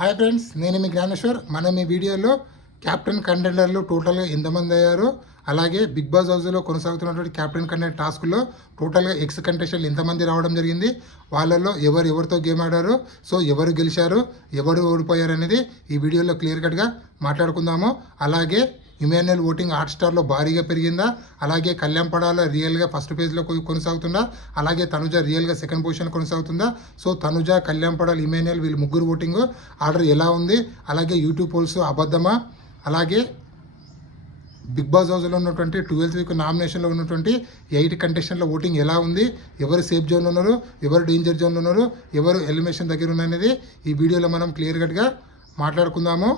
Hi friends, నేను మీ జ్ఞానేశ్వర్. మనం ఈ వీడియోలో క్యాప్టెన్ కంటెండర్లు టోటల్గా ఎంతమంది అయ్యారు, అలాగే బిగ్ బాస్ హౌస్లో కొనసాగుతున్నటువంటి క్యాప్టెన్ కంటెండర్ టాస్క్లో టోటల్గా ఎక్స్ కంటెస్టెంట్లు ఎంతమంది రావడం జరిగింది, వాళ్ళల్లో ఎవరితో గేమ్ ఆడారు, సో ఎవరు గెలిచారు, ఎవరు ఓడిపోయారు అనేది ఈ వీడియోలో క్లియర్ కట్గా మాట్లాడుకుందాము. అలాగే ఇమాన్యుయల్ ఓటింగ్ హాట్స్టార్లో భారీగా పెరిగిందా, అలాగే కళ్యాణ్ పడాల రియల్గా ఫస్ట్ పేజ్లో కొనసాగుతుందా, అలాగే తనుజ రియల్గా సెకండ్ పొజిషన్ కొనసాగుతుందా. సో తనుజ, కళ్యాణ్ పడాల్, ఇమాన్యుయల్ వీళ్ళు ముగ్గురు ఓటింగ్ ఆర్డర్ ఎలా ఉంది, అలాగే యూట్యూబ్ పోల్స్ అబద్ధమా, అలాగే బిగ్ బాస్ హౌస్లో ఉన్నటువంటి 12th వీక్ నామినేషన్లో ఉన్నటువంటి 8 కంటెస్టెంట్ల ఓటింగ్ ఎలా ఉంది, ఎవరు సేఫ్ జోన్లో ఉన్నారు, ఎవరు డేంజర్ జోన్లో ఉన్నారు, ఎవరు ఎలిమినేషన్ దగ్గర ఉన్నారనేది ఈ వీడియోలో మనం క్లియర్ కట్గా మాట్లాడుకుందాము.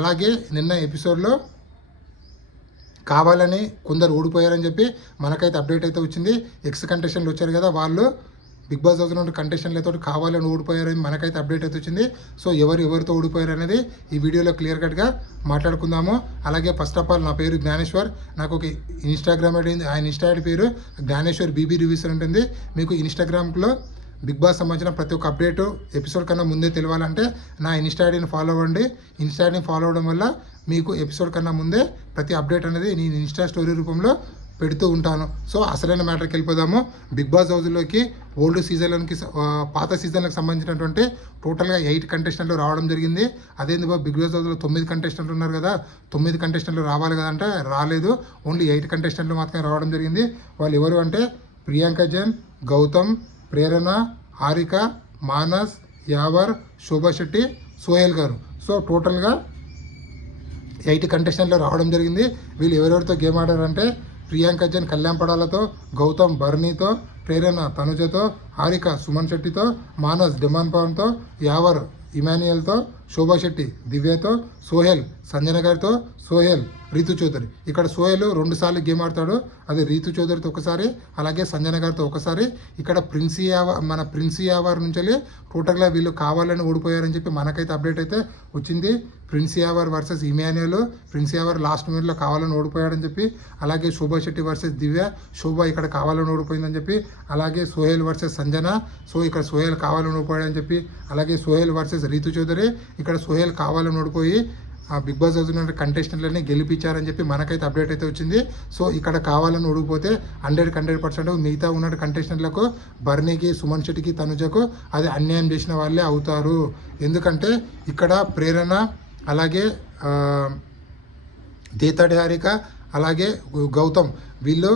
అలాగే నిన్న ఎపిసోడ్లో కావాలని కొందరు ఓడిపోయారని చెప్పి మనకైతే అప్డేట్ అయితే వచ్చింది. ఎక్స్ కంటెస్టెంట్లు వచ్చారు కదా, వాళ్ళు బిగ్ బాస్ హౌస్లో ఉన్న కంటెస్టెంట్లతో కావాలని ఓడిపోయారని మనకైతే అప్డేట్ అయితే వచ్చింది. సో ఎవరితో ఓడిపోయారు అనేది ఈ వీడియోలో క్లియర్ కట్గా మాట్లాడుకుందాము. అలాగే ఫస్ట్ ఆఫ్ ఆల్ నా పేరు జ్ఞానేశ్వర్, నాకు ఒక ఇన్స్టాగ్రామ్ ఐడి ఉంది. ఆయన ఇన్స్టా ఐడి పేరు జ్ఞానేశ్వర్ బీబీ రివ్యూస్ ఉంటుంది. మీకు ఇన్స్టాగ్రామ్లో బిగ్ బాస్ సంబంధించిన ప్రతి ఒక్క అప్డేటు ఎపిసోడ్ కన్నా ముందే తెలియాలంటే నా ఇన్స్టా ఐడిని ఫాలో అవ్వండి. ఇన్స్టా ఐడిని ఫాలో అవ్వడం వల్ల మీకు ఎపిసోడ్ కన్నా ముందే ప్రతి అప్డేట్ అనేది నేను ఇన్స్టా స్టోరీ రూపంలో పెడుతూ ఉంటాను. సో అసలైన మ్యాటర్కి వెళ్ళిపోదాము. బిగ్ బాస్ హౌస్లోకి ఓల్డ్ సీజన్లకి పాత సీజన్లకు సంబంధించినటువంటి టోటల్గా 8 కంటెస్టెంట్లు రావడం జరిగింది. అదేందుకు బిగ్ బాస్ హౌస్లో 9 కంటెస్టెంట్లు ఉన్నారు కదా, 9 కంటెస్టెంట్లు రావాలి కదంటే రాలేదు. ఓన్లీ 8 కంటెస్టెంట్లు మాత్రమే రావడం జరిగింది. వాళ్ళు ఎవరు అంటే ప్రియాంక జైన్, గౌతమ్, ప్రేరణ, హారిక, మానస్, యావర్, శోభా శెట్టి, సోహెల్ గారు. సో టోటల్గా 8 కంటెస్టెంట్లు రావడం జరిగింది. వీళ్ళు ఎవరెవరితో గేమ్ ఆడారంటే ప్రియాంక జైన్ కళ్యాణ్ పడాలతో, గౌతమ్ బర్నీతో, ప్రేరణ తనుజతో, హారిక సుమన్ శెట్టితో, మానస్ డిమాన్ పవన్తో, యావర్ ఇమాన్యుయల్తో, శోభా శెట్టి దివ్యతో, సోహెల్ సంజన గారితో, సోహెల్ రీతు చౌదరి. ఇక్కడ సోహెల్ 2 సార్లు గేమ్ ఆడతాడు, అది రీతు చౌదరితో ఒకసారి, అలాగే సంజన గారితో ఒకసారి. ఇక్కడ ప్రిన్సీ యావర్ నుంచి టోటల్గా వీళ్ళు కావాలని ఓడిపోయారని చెప్పి మనకైతే అప్డేట్ అయితే వచ్చింది. ప్రిన్సీ యావర్ వర్సెస్ ఇమాన్యుయల్. ప్రిన్సీ యావర్ లాస్ట్ మినిట్లో కావాలని ఓడిపోయాడని చెప్పి, అలాగే శోభా శెట్టి వర్సెస్ దివ్య, శోభా ఇక్కడ కావాలని ఓడిపోయిందని చెప్పి, అలాగే సోహెల్ వర్సెస్ సంజన, సో ఇక్కడ సోహెల్ కావాలని ఓడిపోయాడని చెప్పి, అలాగే సోహెల్ వర్సెస్ రీతు చౌదరి, ఇక్కడ సోహెల్ కావాలని ఓడిపోయి బిగ్ బాస్ హౌస్ ఉన్న కంటెస్టెంట్లని గెలిపించారని చెప్పి మనకైతే అప్డేట్ అయితే వచ్చింది. సో ఇక్కడ కావాలని ఓడిపోతే 100% మిగతా ఉన్న కంటెస్టెంట్లకు బర్నీకి, సుమన్ శెట్టికి, తనుజకు అది అన్యాయం చేసిన వాళ్ళే అవుతారు. ఎందుకంటే ఇక్కడ ప్రేరణ, అలాగే దేతాడి హారిక, అలాగే గౌతమ్ వీళ్ళు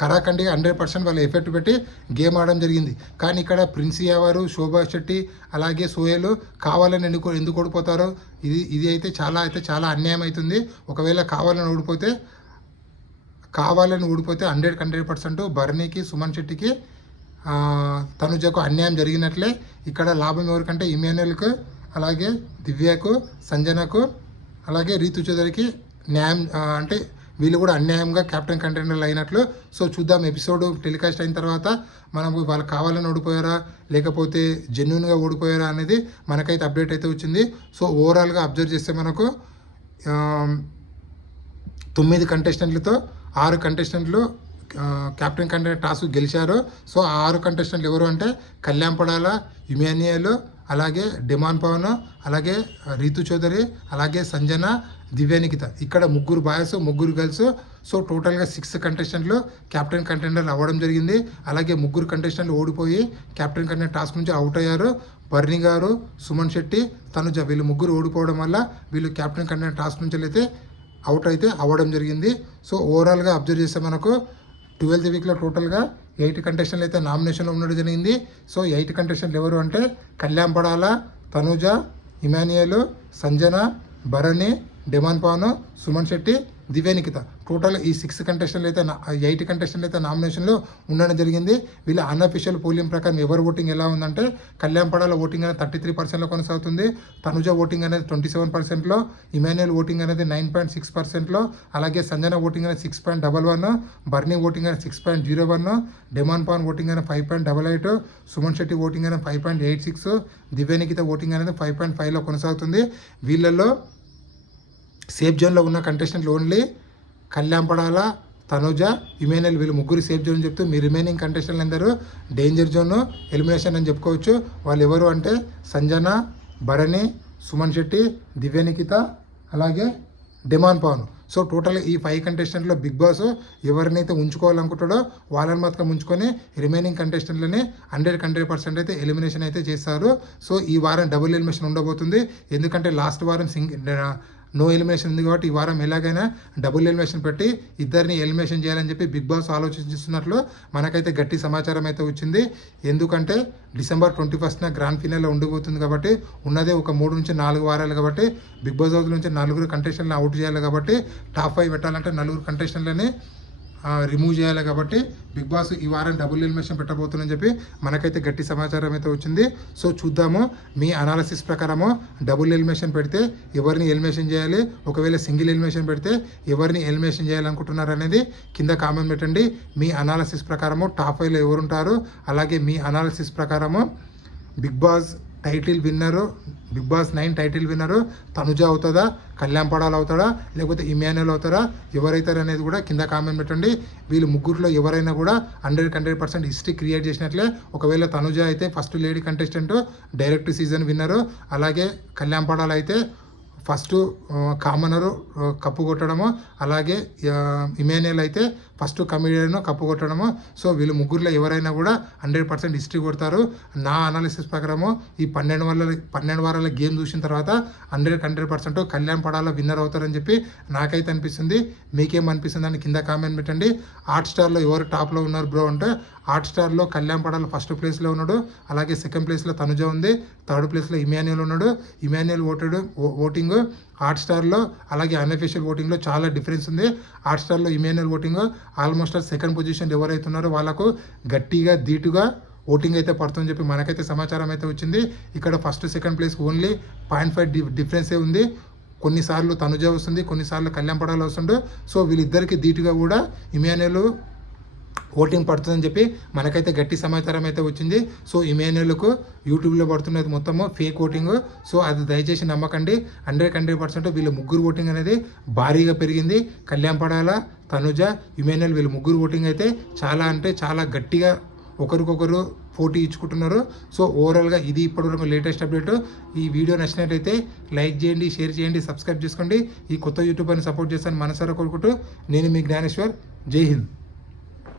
కరాఖండిగా 100% వాళ్ళ ఎఫెక్ట్ పెట్టి గేమ్ ఆడడం జరిగింది. కానీ ఇక్కడ ప్రిన్సీ యావరు, శోభా శెట్టి, అలాగే సోహెల్ కావాలని ఎందుకు ఓడిపోతారు? ఇది అయితే చాలా అన్యాయం అవుతుంది. ఒకవేళ కావాలని ఓడిపోతే 100% బర్నీకి, సుమన్ శెట్టికి, తనుజకు అన్యాయం జరిగినట్లే. ఇక్కడ లాభం ఎవరికంటే ఇమాన్యుయల్కు, అలాగే దివ్యకు, సంజనకు, అలాగే రీతు చౌదరికి న్యాయం, అంటే వీళ్ళు కూడా అన్యాయంగా క్యాప్టెన్ కంటెండర్లు అయినట్లు. సో చూద్దాం ఎపిసోడ్ టెలికాస్ట్ అయిన తర్వాత మనకు వాళ్ళు కావాలని ఓడిపోయారా లేకపోతే జెన్యున్గా ఓడిపోయారా అనేది మనకైతే అప్డేట్ అయితే వచ్చింది. సో ఓవరాల్గా అబ్జర్వ్ చేస్తే మనకు 9 కంటెస్టెంట్లతో 6 కంటెస్టెంట్లు క్యాప్టెన్ కంటెండర్ టాస్క్ గెలిచారు. సో ఆ 6 కంటెస్టెంట్లు ఎవరు అంటే కళ్యాణ్ పడాల, ఇమాన్యుయల్, అలాగే డిమాన్ పవన్, అలాగే రీతు చౌదరి, అలాగే సంజన, దివ్యానికిత. ఇక్కడ 3 బాయ్స్ 3 గర్ల్స్. సో టోటల్గా 6 కంటెస్టెంట్లు క్యాప్టెన్ కంటెండర్లు అవ్వడం జరిగింది. అలాగే 3 కంటెస్టెంట్లు ఓడిపోయి క్యాప్టెన్ కంటెండర్ టాస్క్ నుంచి అవుట్ అయ్యారు. బర్నీ గారు, సుమన్ శెట్టి, తనుజ వీళ్ళు 3 ఓడిపోవడం వల్ల వీళ్ళు క్యాప్టెన్ కంటెండర్ టాస్క్ నుంచి అయితే అవుట్ అయితే అవ్వడం జరిగింది. సో ఓవరాల్గా అబ్జర్వ్ చేస్తే మనకు 12th వీక్లో టోటల్గా 8 కంటెస్టెంట్లు అయితే నామినేషన్లో ఉండడం జరిగింది. సో 8 కంటెస్టెంట్లు ఎవరు అంటే కళ్యాణ్ పడాల, తనుజ, ఇమాన్యుయల్, సంజన, భరణి, డిమాన్ పవన్, సుమన్ శెట్టి, దివ్యానికిత. టోటల్ ఈ 8 కంటెస్టెంట్లు అయితే నామినేషన్లో ఉండడం జరిగింది. వీళ్ళ అన్అఫీషియల్ పోలింగ్ ప్రకారం ఎవరు ఓటింగ్ ఎలా ఉందంటే కళ్యాణ్ పడాల ఓటింగ్ అనేది 33%లో కొనసాగుతుంది, తనుజ ఓటింగ్ అనేది 27%లో, ఇమాన్యుయల్ ఓటింగ్ అనేది 9.6%లో, అలాగే సంజన ఓటింగ్ అనేది 6.11, బర్నీ ఓటింగ్ అనేది 6.01, డిమాన్ పవన్ ఓటింగ్ అనేది 5.88, సుమన్ శెట్టి ఓటింగ్ అనేది 5.86, దివ్యానికిత ఓటింగ్ అనేది 5.5లో కొనసాగుతుంది. వీళ్ళల్లో సేఫ్ జోన్లో ఉన్న కంటెస్టెంట్లు ఓన్లీ కళ్యాణ్ పడాల, తనుజ, ఇమాన్యుయల్ వీళ్ళు 3 సేఫ్ జోన్ చెప్తూ మీ రిమైనింగ్ కంటెస్టెంట్లు అందరూ డేంజర్ జోన్, ఎలిమినేషన్ అని చెప్పుకోవచ్చు. వాళ్ళు ఎవరు అంటే సంజన, భరణి, సుమన్ శెట్టి, దివ్య నిఖిత, అలాగే డిమాన్ పవన్. సో టోటల్ ఈ 5 కంటెస్టెంట్లో బిగ్ బాస్ ఎవరినైతే ఉంచుకోవాలనుకుంటాడో వాళ్ళని మాత్రం ఉంచుకొని రిమైనింగ్ కంటెస్టెంట్లని 100% అయితే ఎలిమినేషన్ అయితే చేస్తారు. సో ఈ వారం డబుల్ ఎలిమినేషన్ ఉండబోతుంది. ఎందుకంటే లాస్ట్ వారం నో ఎలిమినేషన్ ఉంది కాబట్టి ఈ వారం ఎలాగైనా డబుల్ ఎలిమినేషన్ పెట్టి ఇద్దరిని ఎలిమినేషన్ చేయాలని చెప్పి బిగ్ బాస్ ఆలోచిస్తున్నట్లు మనకైతే గట్టి సమాచారం అయితే వచ్చింది. ఎందుకంటే December 21న గ్రాండ్ ఫినాల్లో ఉండబోతుంది కాబట్టి ఉన్నదే ఒక 3 నుంచి 4 వారాలు కాబట్టి బిగ్ బాస్ హౌస్ నుంచి 4 కంటెస్టెంట్లను అవుట్ చేయాలి కాబట్టి టాప్ 5 పెట్టాలంటే 4 కంటెస్టెంట్లని రిమూవ్ చేయాలి కాబట్టి బిగ్ బాస్ ఈ వారం డబుల్ ఎలిమినేషన్ పెట్టబోతుందని చెప్పి మనకైతే గట్టి సమాచారం అయితే వచ్చింది. సో చూద్దాము మీ అనాలిసిస్ ప్రకారము డబుల్ ఎలిమినేషన్ పెడితే ఎవరిని ఎలిమినేషన్ చేయాలి, ఒకవేళ సింగిల్ ఎలిమినేషన్ పెడితే ఎవరిని ఎలిమినేషన్ చేయాలనుకుంటున్నారు అనేది కింద కామెంట్ పెట్టండి. మీ అనాలిసిస్ ప్రకారము టాప్ 5లో ఎవరుంటారు, అలాగే మీ అనాలిసిస్ ప్రకారము బిగ్ బాస్ టైటిల్ విన్నరు, బిగ్ బాస్ 9 టైటిల్ విన్నరు తనుజ అవుతుందా, కళ్యాణ్ పడాల్ అవుతాడా, లేకపోతే ఇమాన్యుయల్ అవుతారా, ఎవరైతారు అనేది కూడా కింద కామెంట్ పెట్టండి. వీళ్ళు ముగ్గురులో ఎవరైనా కూడా 100% హిస్టరీ క్రియేట్ చేసినట్లే. ఒకవేళ తనుజ అయితే first lady contestant direct season winner, అలాగే కళ్యాణ్ పడాల్ అయితే ఫస్ట్ కామనరు కప్పు కొట్టడము, అలాగే ఇమాన్యుయల్ అయితే ఫస్ట్ కమిడియన్ కప్పు కొట్టడము. సో వీళ్ళు ముగ్గురులో ఎవరైనా కూడా 100% హిస్టరీ కొడతారు. నా అనాలిసిస్ ప్రకారము ఈ 12 వారాల గేమ్ చూసిన తర్వాత 100% కళ్యాణ్ పడాల విన్నర్ అవుతారని చెప్పి నాకైతే అనిపిస్తుంది. మీకేమనిపిస్తుంది అని కింద కామెంట్ పెట్టండి. హాట్స్టార్లో ఎవరు టాప్లో ఉన్నారు బ్రో అంటే హాట్స్టార్లో కళ్యాణ్ పడాల ఫస్ట్ ప్లేస్లో ఉన్నాడు, అలాగే సెకండ్ ప్లేస్లో తనుజ ఉంది, థర్డ్ ప్లేస్లో ఇమాన్యుయల్ ఉన్నాడు. ఇమాన్యుయల్ ఓటింగ్ హాట్స్టార్లో అలాగే అన్అఫీషియల్ ఓటింగ్లో చాలా డిఫరెన్స్ ఉంది. హాట్స్టార్లో Emmanuel voting almost second position ఎవరైతే ఉన్నారో వాళ్ళకు గట్టిగా ధీటుగా ఓటింగ్ అయితే పడుతుందని చెప్పి మనకైతే సమాచారం అయితే వచ్చింది. ఇక్కడ ఫస్ట్ సెకండ్ ప్లేస్ ఓన్లీ 0.5 డిఫరెన్సే ఉంది. కొన్నిసార్లు తనుజ వస్తుంది, కొన్నిసార్లు కళ్యాణ్ పడాల వస్తుండు. సో వీళ్ళిద్దరికి ధీటుగా కూడా ఇమాన్యుయల్ ఓటింగ్ పడుతుందని చెప్పి మనకైతే గట్టి సమాచారం అయితే వచ్చింది. సో ఇమాన్యుయల్కు యూట్యూబ్లో పడుతున్నది మొత్తము ఫేక్ ఓటింగ్. సో అది దయచేసి నమ్మకండి. 100% వీళ్ళ ముగ్గురు ఓటింగ్ అనేది భారీగా పెరిగింది. కళ్యాణ్ పడాల, తనుజ, ఇమాన్యుయల్ వీళ్ళ ముగ్గురు ఓటింగ్ అయితే చాలా అంటే చాలా గట్టిగా ఒకరికొకరు పోటీ ఇచ్చుకుంటున్నారు. సో ఓవరాల్గా ఇది ఇప్పటివరకు లేటెస్ట్ అప్డేట్. ఈ వీడియో నచ్చినట్లయితే లైక్ చేయండి, షేర్ చేయండి, సబ్స్క్రైబ్ చేసుకోండి. ఈ కొత్త యూట్యూబర్ని సపోర్ట్ చేస్తాను మనసారా కోరుకుంటూ నేను మీ జ్ఞానేశ్వర్. జై హింద్.